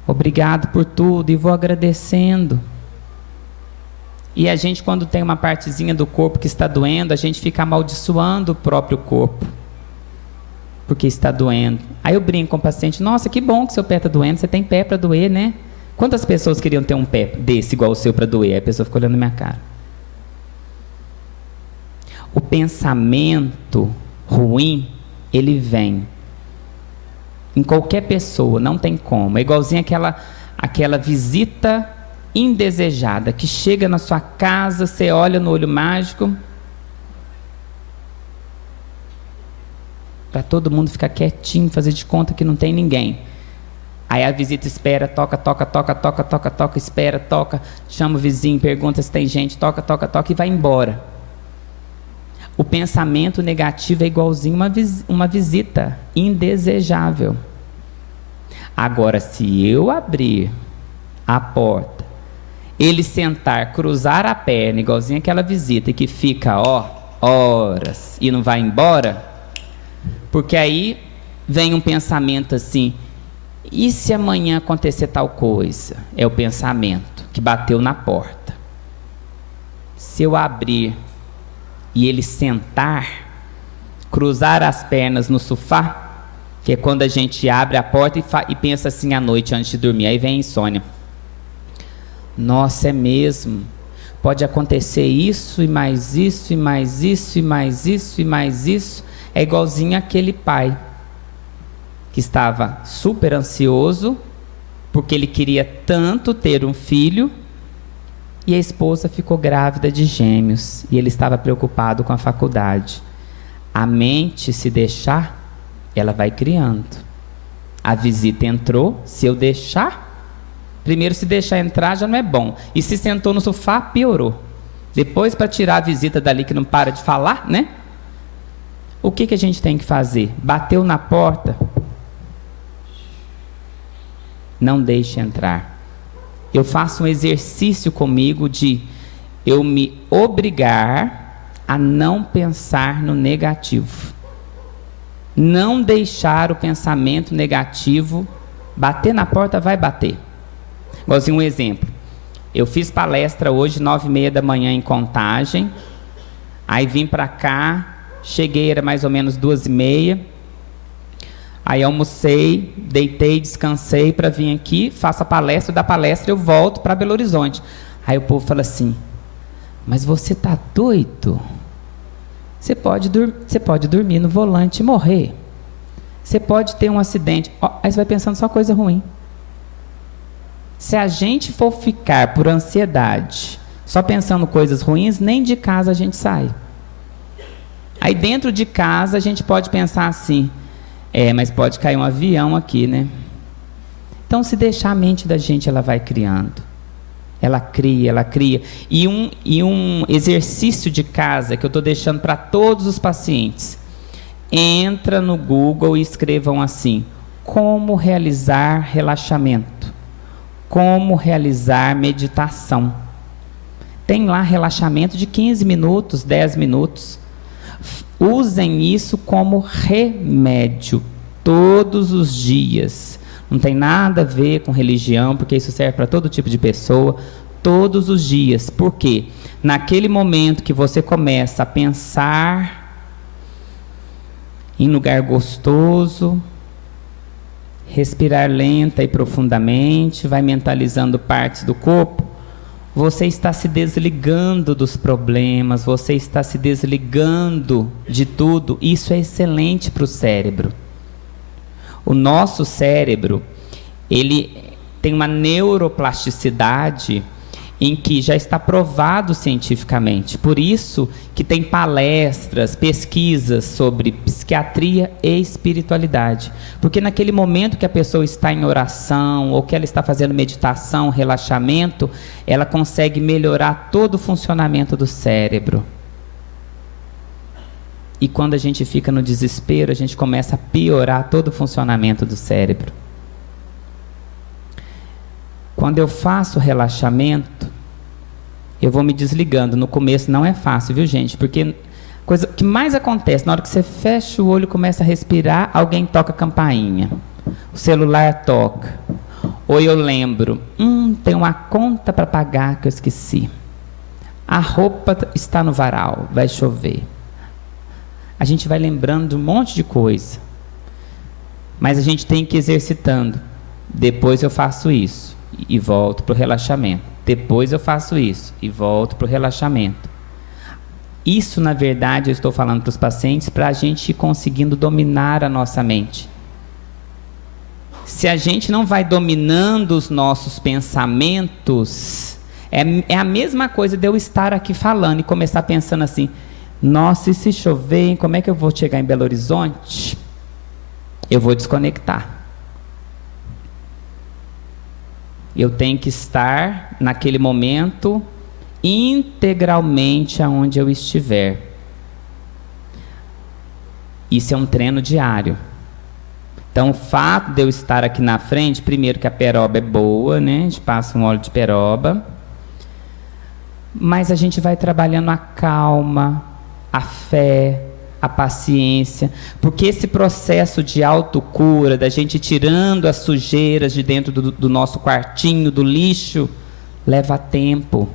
Obrigado por tudo, e vou agradecendo. E a gente, quando tem uma partezinha do corpo que está doendo, a gente fica amaldiçoando o próprio corpo, porque está doendo. Aí eu brinco com o paciente, nossa, que bom que seu pé está doendo, você tem pé para doer, né? Quantas pessoas queriam ter um pé desse igual o seu para doer? Aí a pessoa fica olhando na minha cara. O pensamento ruim, ele vem em qualquer pessoa, não tem como. É igualzinho aquela visita indesejada que chega na sua casa, você olha no olho mágico, para todo mundo ficar quietinho, fazer de conta que não tem ninguém. Aí a visita espera, toca, espera, toca, chama o vizinho, pergunta se tem gente, toca e vai embora. O pensamento negativo é igualzinho uma visita indesejável. Agora, se eu abrir a porta, ele sentar, cruzar a perna, igualzinho aquela visita, e que fica, horas, e não vai embora, porque aí vem um pensamento assim, e se amanhã acontecer tal coisa? É o pensamento que bateu na porta. Se eu abrir e ele sentar, cruzar as pernas no sofá, que é quando a gente abre a porta e pensa assim à noite antes de dormir, aí vem a insônia. Nossa, é mesmo, pode acontecer isso, e mais isso, e mais isso, e mais isso, e mais isso. É igualzinho aquele pai que estava super ansioso, porque ele queria tanto ter um filho, e a esposa ficou grávida de gêmeos, e ele estava preocupado com a faculdade. A mente, se deixar, ela vai criando. A visita entrou, se eu deixar, primeiro se deixar entrar já não é bom, e se sentou no sofá, piorou. Depois, para tirar a visita dali que não para de falar, né? O que a gente tem que fazer? Bateu na porta, não deixe entrar. Eu faço um exercício comigo de eu me obrigar a não pensar no negativo. Não deixar o pensamento negativo bater na porta, vai bater. Igualzinho um exemplo. Eu fiz palestra hoje, 9h30 da manhã em Contagem. Aí vim para cá, cheguei, era mais ou menos 2h30. Aí almocei, deitei, descansei para vir aqui, faço a palestra, da palestra eu volto para Belo Horizonte. Aí o povo fala assim, mas você tá doido? Você pode dormir no volante e morrer. Você pode ter um acidente. Aí você vai pensando só coisa ruim. Se a gente for ficar por ansiedade, só pensando coisas ruins, nem de casa a gente sai. Aí dentro de casa a gente pode pensar assim, mas pode cair um avião aqui, né? Então, se deixar a mente da gente, ela vai criando. Ela cria. E um exercício de casa que eu estou deixando para todos os pacientes. Entra no Google e escrevam assim, como realizar relaxamento. Como realizar meditação. Tem lá relaxamento de 15 minutos, 10 minutos. Usem isso como remédio todos os dias. Não tem nada a ver com religião, porque isso serve para todo tipo de pessoa, todos os dias. Por quê? Naquele momento que você começa a pensar em lugar gostoso, respirar lenta e profundamente, vai mentalizando partes do corpo, você está se desligando dos problemas, você está se desligando de tudo. Isso é excelente para o cérebro. O nosso cérebro, ele tem uma neuroplasticidade em que já está provado cientificamente. Por isso que tem palestras, pesquisas sobre psiquiatria e espiritualidade. Porque naquele momento que a pessoa está em oração, ou que ela está fazendo meditação, relaxamento, ela consegue melhorar todo o funcionamento do cérebro. E quando a gente fica no desespero, a gente começa a piorar todo o funcionamento do cérebro. Quando eu faço relaxamento, eu vou me desligando. No começo não é fácil, viu, gente? Porque a coisa que mais acontece, na hora que você fecha o olho e começa a respirar, alguém toca a campainha. O celular toca. Ou eu lembro, tem uma conta para pagar que eu esqueci. A roupa está no varal, vai chover. A gente vai lembrando de um monte de coisa. Mas a gente tem que ir exercitando. Depois eu faço isso e volto para o relaxamento. Depois eu faço isso e volto para o relaxamento. Isso, na verdade, eu estou falando para os pacientes para a gente ir conseguindo dominar a nossa mente. Se a gente não vai dominando os nossos pensamentos, é a mesma coisa de eu estar aqui falando e começar pensando assim: nossa, e se chover, como é que eu vou chegar em Belo Horizonte? Eu vou desconectar. Eu tenho que estar naquele momento integralmente aonde eu estiver. Isso é um treino diário. Então, o fato de eu estar aqui na frente, primeiro que a peroba é boa, né? A gente passa um óleo de peroba. Mas a gente vai trabalhando a calma, a fé, a paciência, porque esse processo de autocura, da gente tirando as sujeiras de dentro do nosso quartinho, do lixo, leva tempo,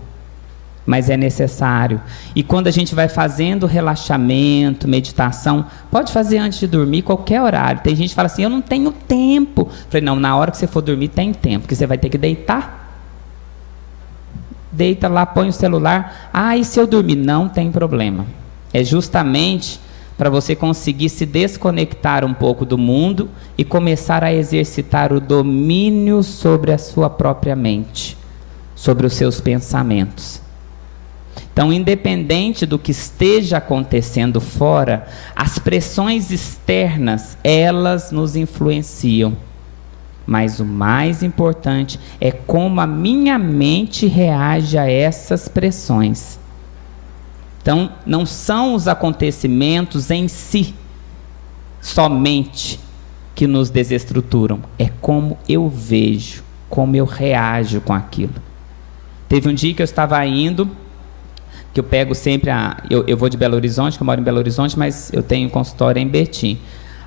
mas é necessário. E quando a gente vai fazendo relaxamento, meditação, pode fazer antes de dormir, qualquer horário. Tem gente que fala assim: eu não tenho tempo. Eu falei: não, na hora que você for dormir tem tempo, porque você vai ter que deitar. Deita lá, põe o celular. E se eu dormir? Não tem problema. É justamente para você conseguir se desconectar um pouco do mundo e começar a exercitar o domínio sobre a sua própria mente, sobre os seus pensamentos. Então, independente do que esteja acontecendo fora, as pressões externas, elas nos influenciam. Mas o mais importante é como a minha mente reage a essas pressões. Então, não são os acontecimentos em si, somente, que nos desestruturam. É como eu vejo, como eu reajo com aquilo. Teve um dia que eu estava indo, que eu pego sempre eu vou de Belo Horizonte, que eu moro em Belo Horizonte, mas eu tenho um consultório em Betim.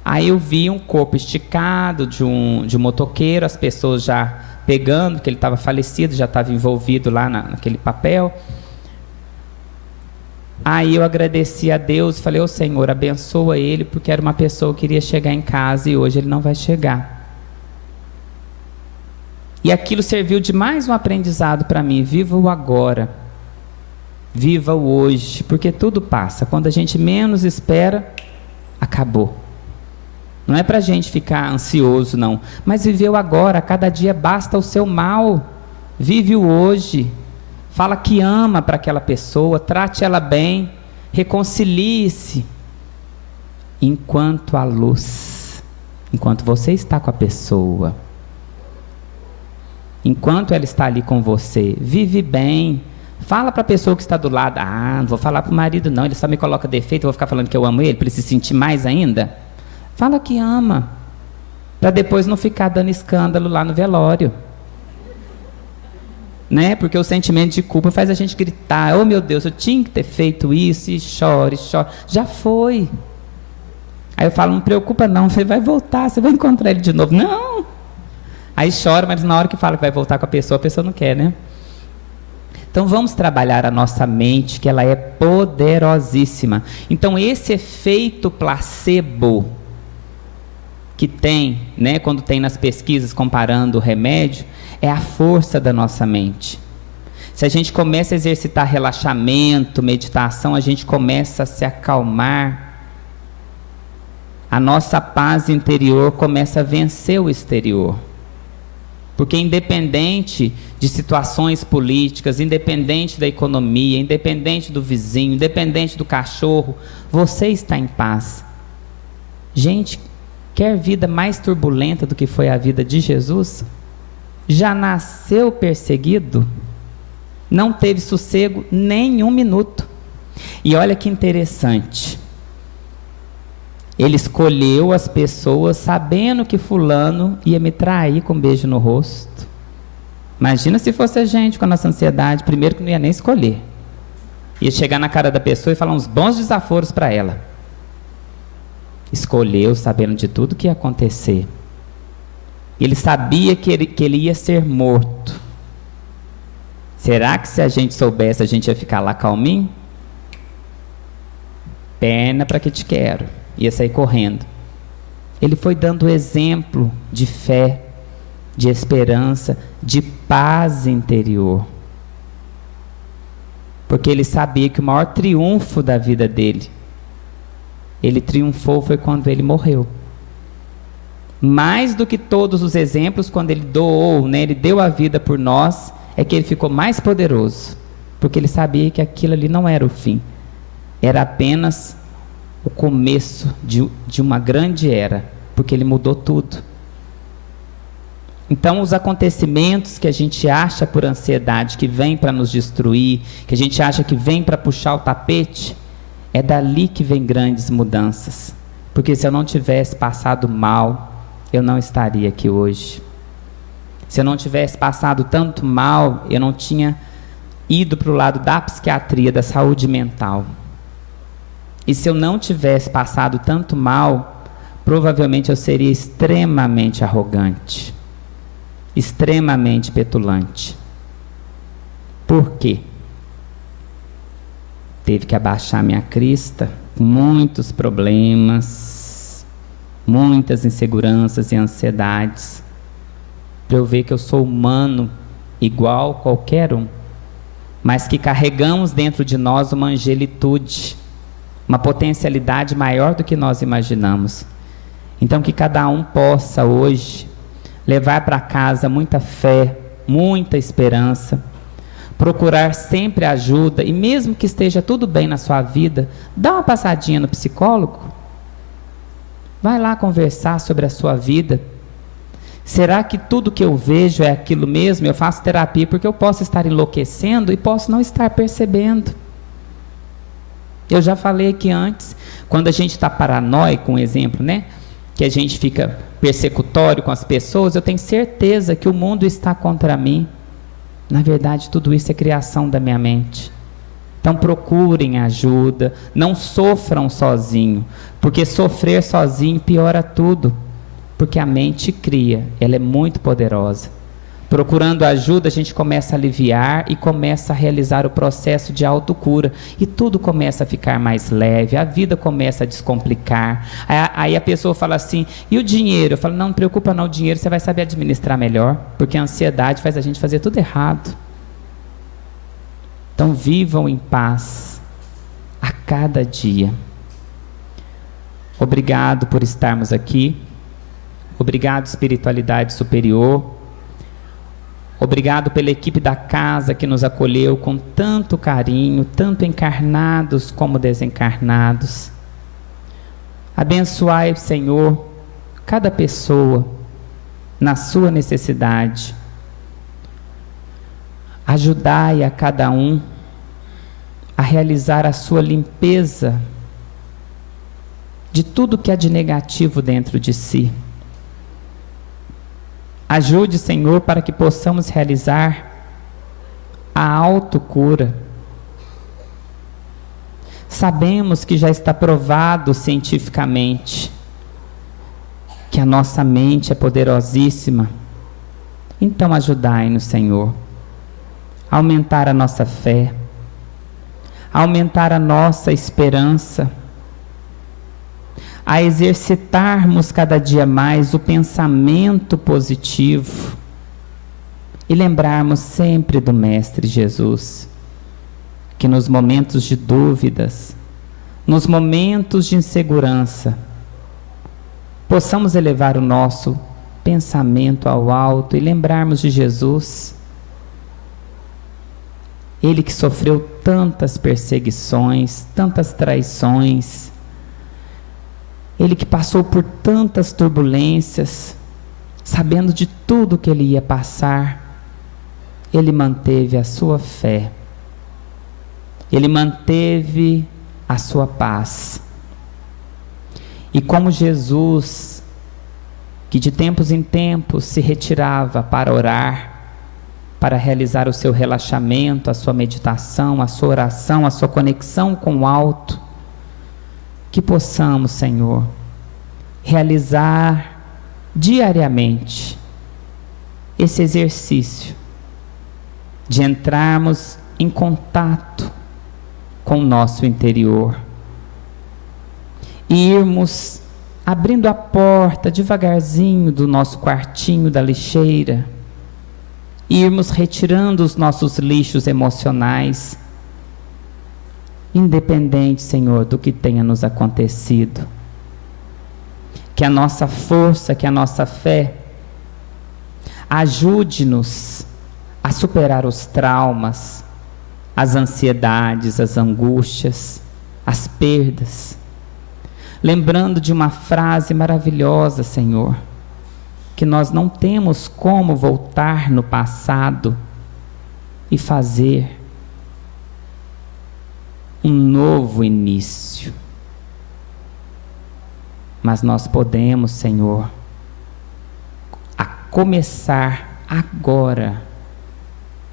Aí eu vi um corpo esticado de um motoqueiro, as pessoas já pegando, que ele estava falecido, já estava envolvido lá naquele papel. Aí eu agradeci a Deus e falei: ô Senhor, abençoa ele, porque era uma pessoa que queria chegar em casa e hoje ele não vai chegar. E aquilo serviu de mais um aprendizado para mim. Viva o agora, viva o hoje, porque tudo passa. Quando a gente menos espera, acabou. Não é para a gente ficar ansioso, não, mas viver o agora. Cada dia basta o seu mal. Vive o hoje. Fala que ama para aquela pessoa, trate ela bem, reconcilie-se. Enquanto a luz, enquanto você está com a pessoa, enquanto ela está ali com você, vive bem. Fala para a pessoa que está do lado: não vou falar para o marido não, ele só me coloca defeito, eu vou ficar falando que eu amo ele, para ele se sentir mais ainda. Fala que ama, para depois não ficar dando escândalo lá no velório. né? Porque o sentimento de culpa faz a gente gritar, oh meu Deus, eu tinha que ter feito isso, e chora, já foi. Aí eu falo, não preocupa não, você vai voltar, você vai encontrar ele de novo. Não! Aí chora, mas na hora que fala que vai voltar com a pessoa não quer, né? Então vamos trabalhar a nossa mente, que ela é poderosíssima. Então esse efeito placebo que tem, né, quando tem nas pesquisas comparando o remédio, é a força da nossa mente. Se a gente começa a exercitar relaxamento, meditação, a gente começa a se acalmar. A nossa paz interior começa a vencer o exterior. Porque independente de situações políticas, independente da economia, independente do vizinho, independente do cachorro, você está em paz. Gente, quer vida mais turbulenta do que foi a vida de Jesus? Já nasceu perseguido? Não teve sossego nem um minuto. E olha que interessante. Ele escolheu as pessoas sabendo que fulano ia me trair com um beijo no rosto. Imagina se fosse a gente com a nossa ansiedade, primeiro que não ia nem escolher. Ia chegar na cara da pessoa e falar uns bons desaforos para ela. Escolheu sabendo de tudo que ia acontecer. Ele sabia que ele ia ser morto. Será que se a gente soubesse, a gente ia ficar lá calminho? Perna para que te quero. Ia sair correndo. Ele foi dando exemplo de fé, de esperança, de paz interior. Porque ele sabia que o maior triunfo da vida dele, ele triunfou foi quando ele morreu. Mais do que todos os exemplos, quando ele doou, né, ele deu a vida por nós, é que ele ficou mais poderoso. Porque ele sabia que aquilo ali não era o fim. Era apenas o começo de uma grande era, porque ele mudou tudo. Então os acontecimentos que a gente acha por ansiedade, que vem para nos destruir, que a gente acha que vem para puxar o tapete, é dali que vem grandes mudanças. Porque se eu não tivesse passado mal, eu não estaria aqui hoje. Se eu não tivesse passado tanto mal, eu não tinha ido para o lado da psiquiatria, da saúde mental. E se eu não tivesse passado tanto mal, provavelmente eu seria extremamente arrogante, extremamente petulante. Por quê? Teve que abaixar minha crista, muitos problemas, muitas inseguranças e ansiedades, para eu ver que eu sou humano, igual qualquer um, mas que carregamos dentro de nós uma angelitude, uma potencialidade maior do que nós imaginamos. Então que cada um possa hoje levar para casa muita fé, muita esperança, procurar sempre ajuda, e mesmo que esteja tudo bem na sua vida, dá uma passadinha no psicólogo, vai lá conversar sobre a sua vida. Será que tudo que eu vejo é aquilo mesmo? Eu faço terapia porque eu posso estar enlouquecendo e posso não estar percebendo. Eu já falei aqui antes, quando a gente está paranoico, um exemplo, né? Que a gente fica persecutório com as pessoas, eu tenho certeza que o mundo está contra mim. Na verdade, tudo isso é criação da minha mente. Então procurem ajuda, não sofram sozinho, porque sofrer sozinho piora tudo, porque a mente cria, ela é muito poderosa. Procurando ajuda, a gente começa a aliviar e começa a realizar o processo de autocura. E tudo começa a ficar mais leve, a vida começa a descomplicar. Aí a pessoa fala assim, e o dinheiro? Eu falo, não preocupa não, o dinheiro você vai saber administrar melhor, porque a ansiedade faz a gente fazer tudo errado. Então vivam em paz a cada dia. Obrigado por estarmos aqui. Obrigado, espiritualidade superior. Obrigado pela equipe da casa que nos acolheu com tanto carinho, tanto encarnados como desencarnados. Abençoai, Senhor, cada pessoa na sua necessidade. Ajudai a cada um a realizar a sua limpeza de tudo que há de negativo dentro de si. Ajude, Senhor, para que possamos realizar a autocura. Sabemos que já está provado cientificamente que a nossa mente é poderosíssima. Então ajudai-nos, Senhor, a aumentar a nossa fé, a aumentar a nossa esperança, a exercitarmos cada dia mais o pensamento positivo e lembrarmos sempre do Mestre Jesus, que nos momentos de dúvidas, nos momentos de insegurança, possamos elevar o nosso pensamento ao alto e lembrarmos de Jesus, Ele que sofreu tantas perseguições, tantas traições, Ele que passou por tantas turbulências, sabendo de tudo que Ele ia passar, Ele manteve a sua fé, Ele manteve a sua paz. E como Jesus, que de tempos em tempos se retirava para orar, para realizar o seu relaxamento, a sua meditação, a sua oração, a sua conexão com o alto, que possamos, Senhor, realizar diariamente esse exercício de entrarmos em contato com o nosso interior e irmos abrindo a porta devagarzinho do nosso quartinho da lixeira, e irmos retirando os nossos lixos emocionais, independente, Senhor, do que tenha nos acontecido. Que a nossa força, que a nossa fé ajude-nos a superar os traumas, as ansiedades, as angústias, as perdas. Lembrando de uma frase maravilhosa, Senhor, que nós não temos como voltar no passado e fazer um novo início. Mas nós podemos, Senhor, a começar agora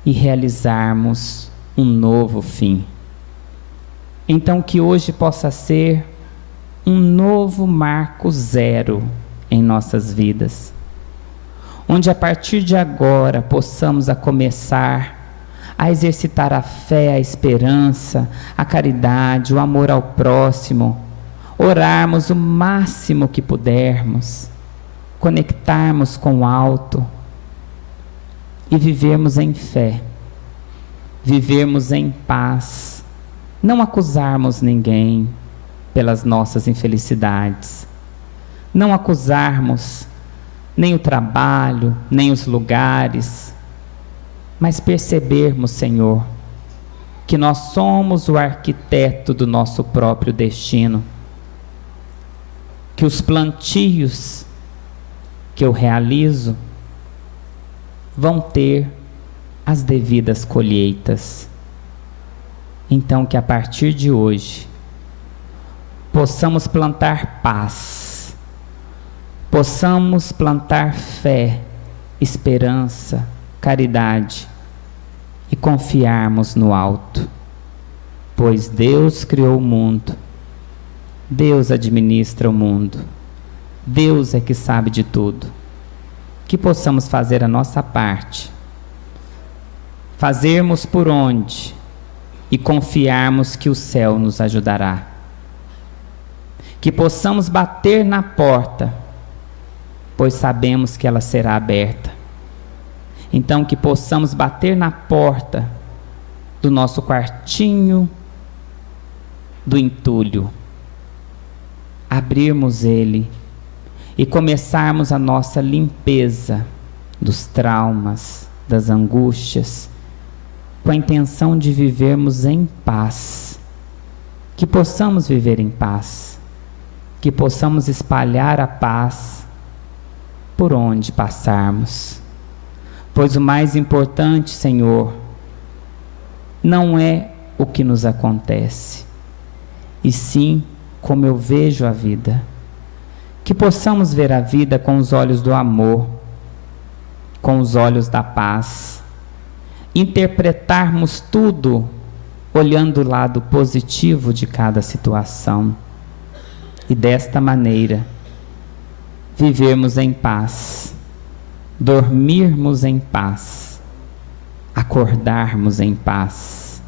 e realizarmos um novo fim. Então que hoje possa ser um novo marco zero em nossas vidas, onde a partir de agora possamos a começar a exercitar a fé, a esperança, a caridade, o amor ao próximo, orarmos o máximo que pudermos, conectarmos com o alto e vivermos em fé, vivermos em paz, não acusarmos ninguém pelas nossas infelicidades, não acusarmos nem o trabalho, nem os lugares, mas percebermos, Senhor, que nós somos o arquiteto do nosso próprio destino, que os plantios que eu realizo vão ter as devidas colheitas. Então que a partir de hoje possamos plantar paz, possamos plantar fé, esperança, caridade e confiarmos no alto, pois Deus criou o mundo, Deus administra o mundo, Deus é que sabe de tudo. Que possamos fazer a nossa parte, fazermos por onde e confiarmos que o céu nos ajudará. Que possamos bater na porta, pois sabemos que ela será aberta. Então que possamos bater na porta do nosso quartinho do entulho, abrirmos ele e começarmos a nossa limpeza dos traumas, das angústias, com a intenção de vivermos em paz. Que possamos viver em paz, que possamos espalhar a paz por onde passarmos. Pois o mais importante, Senhor, não é o que nos acontece, e sim como eu vejo a vida. Que possamos ver a vida com os olhos do amor, com os olhos da paz, interpretarmos tudo olhando o lado positivo de cada situação e desta maneira vivermos em paz, dormirmos em paz, acordarmos em paz.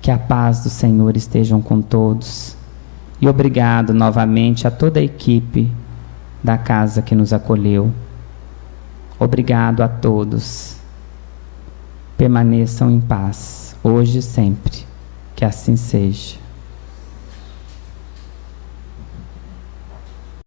Que a paz do Senhor esteja com todos. E obrigado novamente a toda a equipe da casa que nos acolheu. Obrigado a todos. Permaneçam em paz, hoje e sempre. Que assim seja.